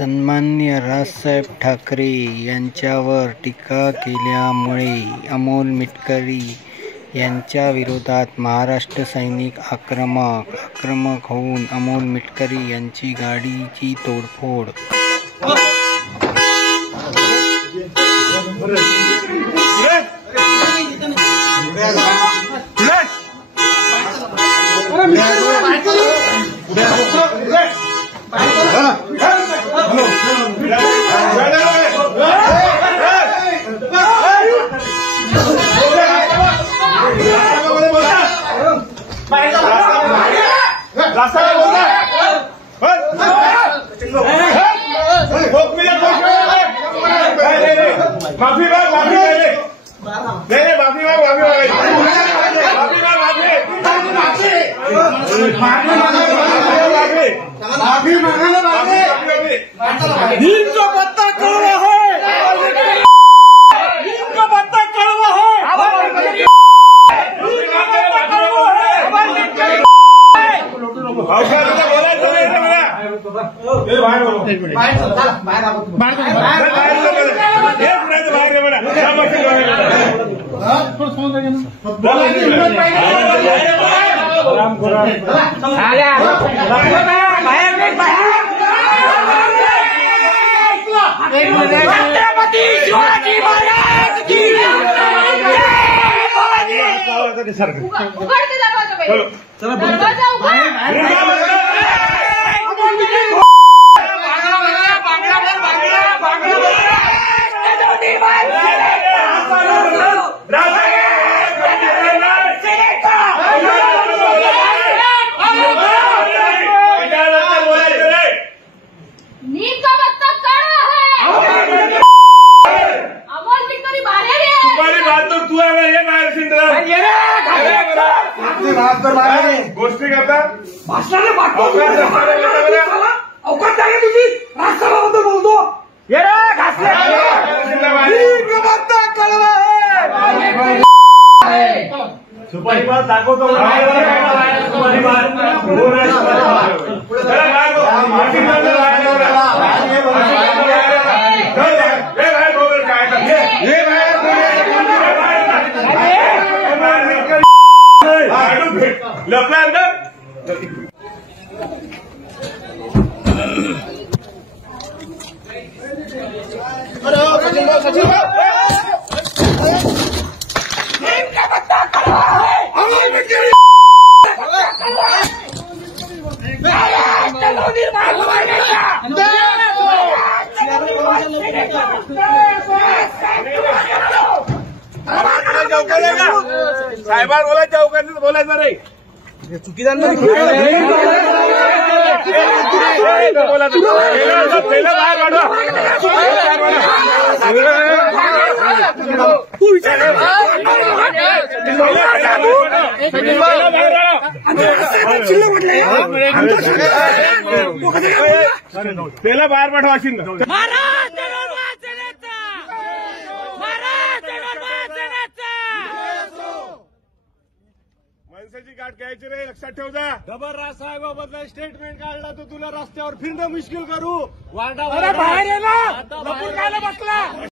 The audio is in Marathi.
सन्माननीय राजसाहेब ठाकरे यांच्यावर टीका केल्यामुळे अमोल मिटकरी यांच्या विरोधात महाराष्ट्र सैनिक आक्रमक होऊन अमोल मिटकरी यांची गाडीची तोडफोड। इनका पत्ता कड़वा है, इनका पत्ता कड़वा है, छत्रपति शिवाजी महाराज की उघडते दरवाजा पहिले, दरवाजा उघड। नीम का पत्ता कड़ा है, अमोल मिटकरी बाहर है। तुम्हारी बात तो तू है, ये बाहेर सिंधरा गोष्टी करता भाषणाने अवकाश आहे तुझी, राष्ट्रवादी बोलतो ये रे घासले पत्ता कळवा है। सुपारी बात दाखवतो, सुपारी बात साहेबांना बोलायचं, चौकात बोलायचं नाही, चुकीदार नाही। त्याला बाहेर पाठवा शिंद माणसाची गाठ घ्यायची रे, लक्षात ठेव जा। खबर राजसाहेबाबद्दल स्टेटमेंट काढला तर तुला रस्त्यावर फिरणं मुश्किल करू। वार्डा बाहेर ये ना, बसला